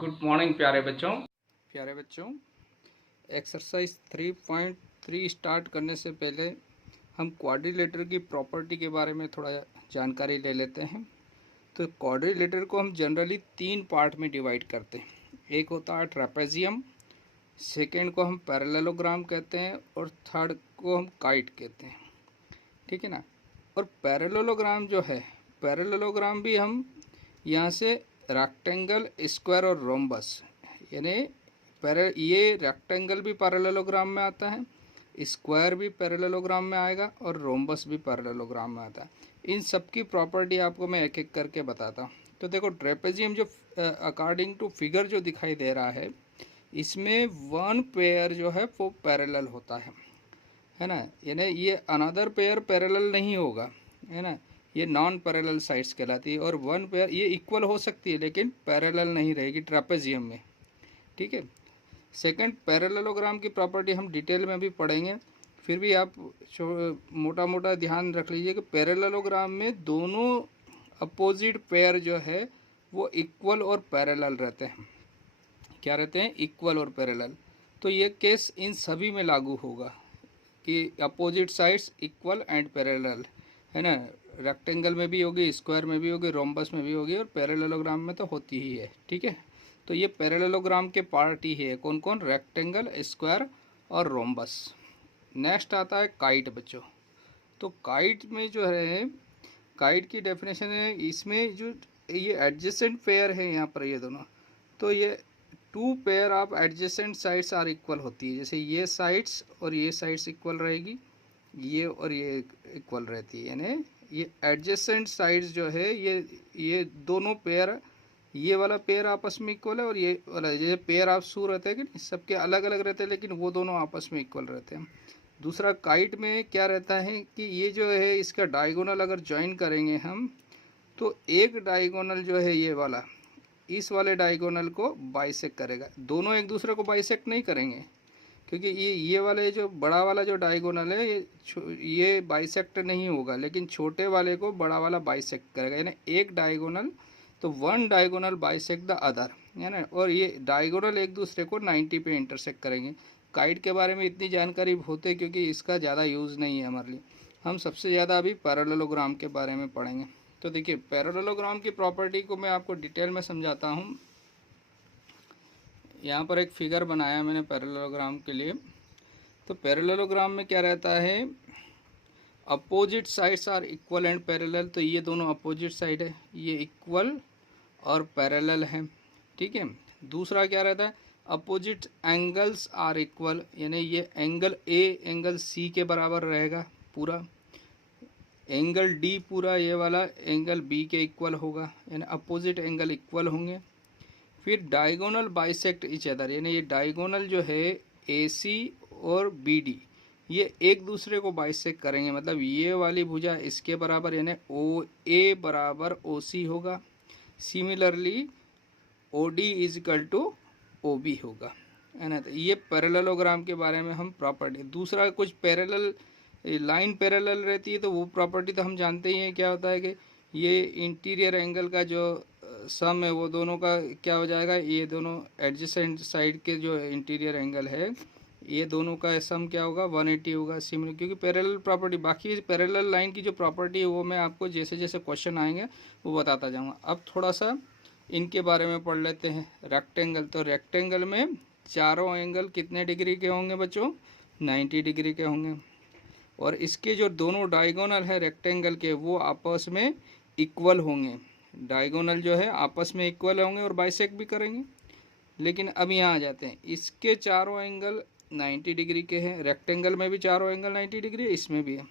Good morning प्यारे बच्चों। Exercise 3.3 start करने से पहले हम क्वाड्रिलेटर की प्रॉपर्टी के बारे में थोड़ा जानकारी ले लेते हैं। तो क्वाड्रिलेटर को हम जनरली 3 पार्ट में डिवाइड करते हैं। एक होता है ट्रेपेजियम, सेकेंड को हम पैरेललोग्राम कहते हैं और थर्ड को हम काइट कहते हैं, ठीक है ना। और पैरेललोग्राम जो है, पैरेललोग्राम भी हम यहाँ से रेक्टेंगल, स्क्वायर और रोम्बस, यानी ये रेक्टेंगल भी पैरेललोग्राम में आता है, स्क्वायर भी पैरेललोग्राम में आएगा और रोम्बस भी पैरेललोग्राम में आता है। इन सब की प्रॉपर्टी आपको मैं एक एक करके बताता हूँ। तो देखो, ट्रेपेजियम जो अकॉर्डिंग टू फिगर जो दिखाई दे रहा है, इसमें वन पेयर जो है वो पैरेलल होता है ना। यानी ये अनदर पेयर पैरेलल नहीं होगा, है ना। ये नॉन पैरेलल साइड्स कहलाती है। और वन पेयर ये इक्वल हो सकती है लेकिन पैरेलल नहीं रहेगी ट्रेपेजियम में, ठीक है। सेकंड, पैरेललोग्राम की प्रॉपर्टी हम डिटेल में भी पढ़ेंगे, फिर भी आप मोटा मोटा ध्यान रख लीजिए कि पैरेललोग्राम में दोनों अपोजिट पेयर जो है वो इक्वल और पैरेलल रहते हैं। क्या रहते हैं? इक्वल और पैरेलल। तो ये केस इन सभी में लागू होगा कि opposite sides equal and parallel, है ना। रेक्टेंगल में भी होगी, स्क्वायर में भी होगी, रोम्बस में भी होगी और पैरेललोग्राम में तो होती ही है, ठीक है। तो ये पैरेललोग्राम के पार्ट ही है, कौन कौन? रेक्टेंगल, स्क्वायर और रोम्बस। नेक्स्ट आता है काइट बच्चों। तो काइट में जो है, काइट की डेफिनेशन है, इसमें जो ये एडजेसेंट पेयर है यहाँ पर, ये दोनों, तो ये two pair of adjacent sides are equal होती है। जैसे ये साइड्स और ये साइड्स इक्वल रहेगी, ये और ये इक्वल रहती है, यानी ये एडजेसेंट साइड्स जो है ये दोनों पेयर, ये वाला पेयर आपस में इक्वल है और ये वाला, जैसे पेयर ऑफ शू रहते हैं कि सबके अलग अलग रहते हैं लेकिन वो दोनों आपस में इक्वल रहते हैं। दूसरा, काइट में क्या रहता है कि ये जो है इसका डायगोनल अगर ज्वाइन करेंगे हम, तो एक डायगोनल जो है ये वाला, इस वाले डायगोनल को बाइसेक्ट करेगा। दोनों एक दूसरे को बाइसेक्ट नहीं करेंगे क्योंकि ये वाले जो बड़ा वाला जो डायगोनल है ये बाइसेक्ट नहीं होगा, लेकिन छोटे वाले को बड़ा वाला बाइसेक्ट करेगा। यानी एक डायगोनल, तो one diagonal bisect the other, है ना। और ये डायगोनल एक दूसरे को 90 पे इंटरसेक्ट करेंगे। काइट के बारे में इतनी जानकारी होते क्योंकि इसका ज़्यादा यूज़ नहीं है हमारे लिए। हम सबसे ज़्यादा अभी पैरेललोग्राम के बारे में पढ़ेंगे। तो देखिए, पैरेललोग्राम की प्रॉपर्टी को मैं आपको डिटेल में समझाता हूँ। यहाँ पर एक फिगर बनाया मैंने पैरेललोग्राम के लिए। तो पैरेललोग्राम में क्या रहता है? Opposite sides are equal and parallel. तो ये दोनों अपोजिट साइड है, ये इक्वल और पैरेलल है, ठीक है। दूसरा क्या रहता है? अपोजिट एंगल्स आर इक्वल, यानी ये एंगल ए एंगल सी के बराबर रहेगा पूरा, एंगल डी पूरा ये वाला एंगल बी के इक्वल होगा, यानी अपोजिट एंगल इक्वल होंगे। फिर डायगोनल बाइसेक्ट ईच अदर, यानी ये डायगोनल जो है AC और BD ये एक दूसरे को बाइसेक्ट करेंगे। मतलब ये वाली भुजा इसके बराबर, यानी OA बराबर OC होगा। Similarly OD is equal to OB होगा, है ना। तो ये पैरेललोग्राम के बारे में हम प्रॉपर्टी। दूसरा, कुछ पैरेलल लाइन पैरेलल रहती है तो वो प्रॉपर्टी तो हम जानते ही हैं। क्या होता है कि ये इंटीरियर एंगल का जो सम है वो दोनों का क्या हो जाएगा, ये दोनों एडजेसेंट साइड के जो इंटीरियर एंगल है ये दोनों का सम क्या होगा, 180 होगा। सिमिलर, क्योंकि पैरेलल प्रॉपर्टी, बाकी पैरेलल लाइन की जो प्रॉपर्टी है वो मैं आपको जैसे जैसे क्वेश्चन आएंगे वो बताता जाऊँगा। अब थोड़ा सा इनके बारे में पढ़ लेते हैं। रेक्टेंगल, तो रेक्टेंगल में चारों एंगल कितने डिग्री के होंगे बच्चों? 90 डिग्री के होंगे। और इसके जो दोनों डायगोनल है रेक्टेंगल के वो आपस में इक्वल होंगे। डायगोनल जो है आपस में इक्वल होंगे और बाइसेक्ट भी करेंगे। लेकिन अब यहाँ आ जाते हैं, इसके चारों एंगल 90 डिग्री के हैं। रेक्टेंगल में भी चारों एंगल 90 डिग्री है, इसमें भी है।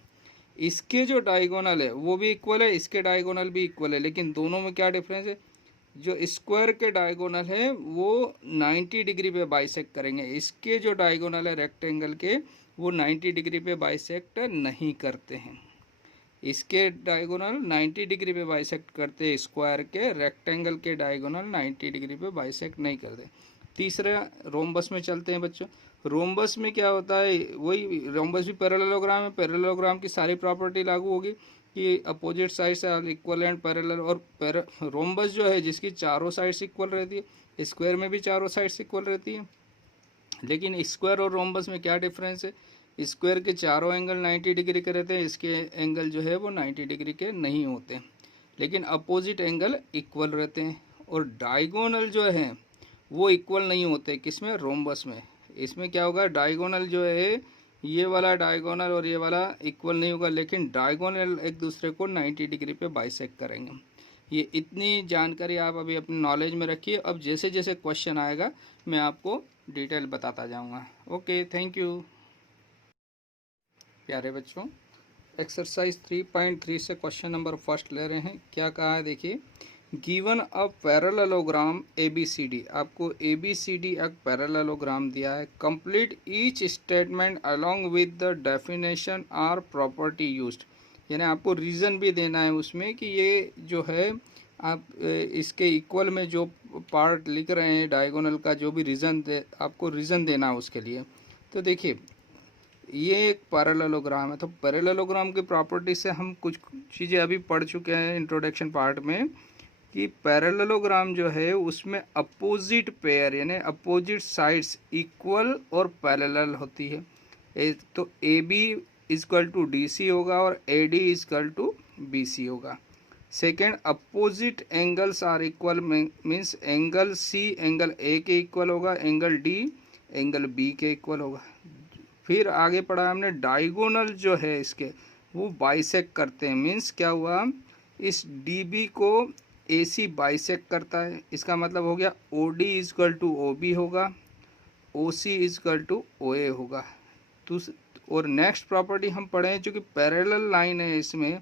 इसके जो डायगोनल है वो भी इक्वल है, इसके डायगोनल भी इक्वल है, लेकिन दोनों में क्या डिफरेंस है? जो स्क्वायर के डायगोनल है वो 90 डिग्री पे बाइसेक्ट करेंगे, इसके जो डायगोनल है रेक्टेंगल के वो 90 डिग्री पे बाइसेक्ट नहीं करते हैं। इसके डायगोनल 90 डिग्री पे बाइसेक्ट करते हैं स्क्वायर के, रेक्टेंगल के डायगोनल 90 डिग्री पे बाइसेक्ट नहीं करते। तीसरा, रोम्बस में चलते हैं बच्चों। रोम्बस में क्या होता है? वही रोम्बस भी पैरेललोग्राम है, पैरेललोग्राम की सारी प्रॉपर्टी लागू होगी। कि opposite sides are equal and parallel, और रोम्बस जो है जिसकी चारों साइड्स इक्वल रहती है, स्क्वायर में भी चारों साइड्स इक्वल रहती है। लेकिन स्क्वायर और रोम्बस में क्या डिफरेंस है, स्क्वायर के चारों एंगल 90 डिग्री के रहते हैं, इसके एंगल जो है वो 90 डिग्री के नहीं होते, लेकिन अपोजिट एंगल इक्वल रहते हैं। और डायगोनल जो है वो इक्वल नहीं होते, किसमें, रोम्बस में। इसमें क्या होगा, डायगोनल जो है ये वाला डायगोनल और ये वाला इक्वल नहीं होगा, लेकिन डायगोनल एक दूसरे को 90 डिग्री पे बाइसेक्ट करेंगे। ये इतनी जानकारी आप अभी अपने नॉलेज में रखिए। अब जैसे जैसे क्वेश्चन आएगा मैं आपको डिटेल बताता जाऊंगा। Okay, thank you. प्यारे बच्चों, एक्सरसाइज 3.3 से क्वेश्चन नंबर फर्स्ट ले रहे हैं। क्या कहा है देखिए, गिवन अ पैरेललोग्राम ABCD, आपको ABCD एक पैरेललोग्राम दिया है। Complete each statement along with the definition or property used, यानी आपको रीज़न भी देना है उसमें कि ये जो है आप इसके इक्वल में जो पार्ट लिख रहे हैं डायगोनल का, जो भी रीज़न आपको रीज़न देना है उसके लिए। तो देखिए ये एक पैरेललोग्राम है, तो पैरेललोग्राम की प्रॉपर्टी से हम कुछ चीज़ें अभी पढ़ चुके हैं इंट्रोडक्शन पार्ट में, कि पैरेललोग्राम जो है उसमें अपोजिट पेयर यानी अपोजिट साइड्स इक्वल और पैरेलल होती है। तो AB इक्वल टू DC होगा और AD इक्वल टू BC होगा। Second, opposite angles are equal means angle C angle A के इक्वल होगा, एंगल D एंगल B के इक्वल होगा। फिर आगे पढ़ा हमने, डायगोनल जो है इसके वो बाइसेक्ट करते हैं, मीन्स क्या हुआ, इस DB को AC बाइसेक्ट करता है, इसका मतलब हो गया OD इक्वल टू OB होगा, OC इक्वल टू OA होगा। और नेक्स्ट प्रॉपर्टी हम पढ़े हैं, चूँकि पैरेलल लाइन है इसमें,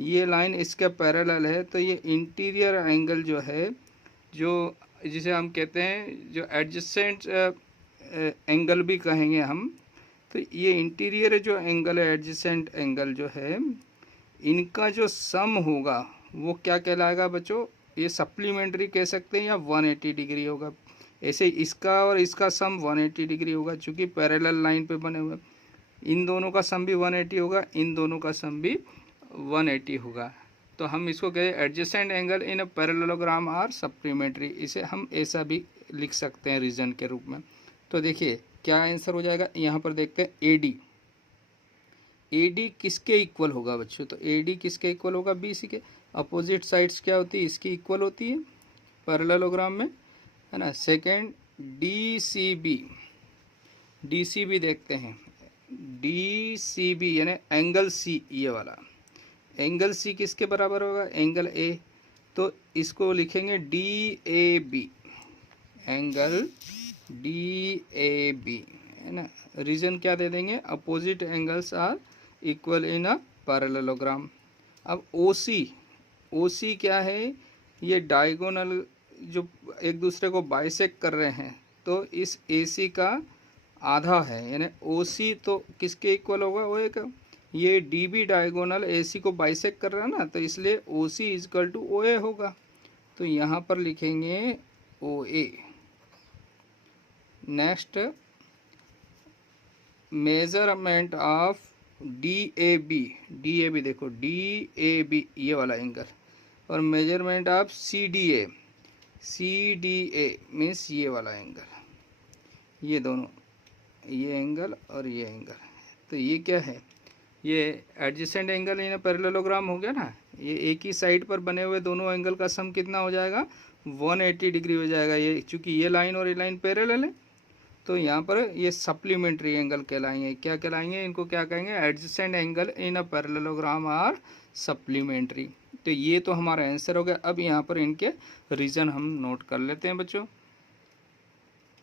ये लाइन इसके पैरेलल है, तो ये इंटीरियर एंगल जो है, जो जिसे हम कहते हैं जो एडजेसेंट एंगल भी कहेंगे हम, तो ये इंटीरियर जो एंगल है, एडजेसेंट एंगल जो है, इनका जो सम होगा वो क्या कहलाएगा बच्चों, ये सप्लीमेंट्री कह सकते हैं या 180 डिग्री होगा। ऐसे इसका और इसका सम 180 डिग्री होगा, चूँकि पैरेलल लाइन पे बने हुए, इन दोनों का सम भी 180 होगा, इन दोनों का सम भी 180 होगा। तो हम इसको कहें adjacent angle in a parallelogram are supplementary, इसे हम ऐसा भी लिख सकते हैं रीजन के रूप में। तो देखिए क्या आंसर हो जाएगा, यहाँ पर देखते हैं AD किसके इक्वल होगा बच्चों, तो AD किसके इक्वल होगा, BC के। अपोजिट साइड्स क्या होती है, इसकी इक्वल होती है पैरेललोग्राम में, है ना। सेकेंड, DCB देखते हैं, DCB यानी एंगल C, ये वाला एंगल C किसके बराबर होगा, एंगल A, तो इसको लिखेंगे DAB, एंगल DAB, है ना। रीजन क्या दे देंगे, opposite angles are equal in a parallelogram. अब OC क्या है, ये डायगोनल जो एक दूसरे को बाइसेक्ट कर रहे हैं, तो इस AC का आधा है, यानी OC तो किसके इक्वल होगा, वो एक ये DB डायगोनल AC को बाइसेक्ट कर रहा है ना, तो इसलिए OC इक्वल टू OA होगा। तो यहाँ पर लिखेंगे OA। Next, measurement of DAB देखो DAB ये वाला एंगल, और मेजरमेंट ऑफ CDA मीन्स ये वाला एंगल, ये दोनों, ये एंगल और ये एंगल, तो ये क्या है, ये एडजेसेंट एंगल इन पैरेललोग्राम हो गया ना। ये एक ही साइड पर बने हुए दोनों एंगल का सम कितना हो जाएगा, 180 डिग्री हो जाएगा। ये चूँकि ये लाइन और ये लाइन पैरेलल है, तो यहाँ पर ये सप्लीमेंट्री एंगल कहलाएंगे। क्या कहलाएंगे, इनको क्या कहेंगे, adjacent angle in a parallelogram are supplementary. तो ये तो हमारा आंसर हो गया। अब यहाँ पर इनके रीज़न हम नोट कर लेते हैं बच्चों।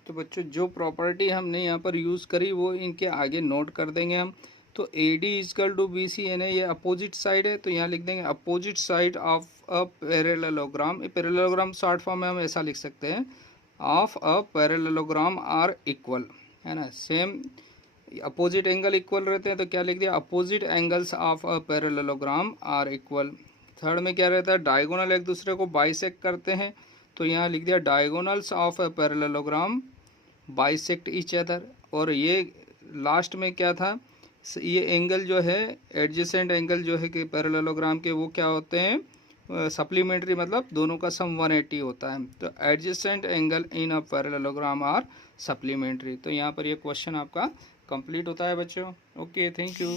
तो बच्चों जो प्रॉपर्टी हमने यहाँ पर यूज़ करी वो इनके आगे नोट कर देंगे हम। तो AD इक्वल टू BC यानी ये अपोजिट साइड है, तो यहाँ लिख देंगे opposite side of a parallelogram. Parallelogram short form में हम ऐसा लिख सकते हैं, of a parallelogram are equal, है ना। सेम अपोजिट एंगल इक्वल रहते हैं, तो क्या लिख दिया, opposite angles of a parallelogram are equal. Third में क्या रहता है, डायगोनल एक दूसरे को बाइसेक्ट करते हैं, तो यहाँ लिख दिया diagonals of a parallelogram bisect each other. और ये लास्ट में क्या था ये एंगल जो है एडजेसेंट एंगल जो है कि पैरेललोग्राम के, वो क्या होते हैं सप्लीमेंट्री, मतलब दोनों का सम 180 होता है। तो adjacent angle in a parallelogram are supplementary. तो यहाँ पर ये क्वेश्चन आपका कंप्लीट होता है बच्चों। Okay, thank you.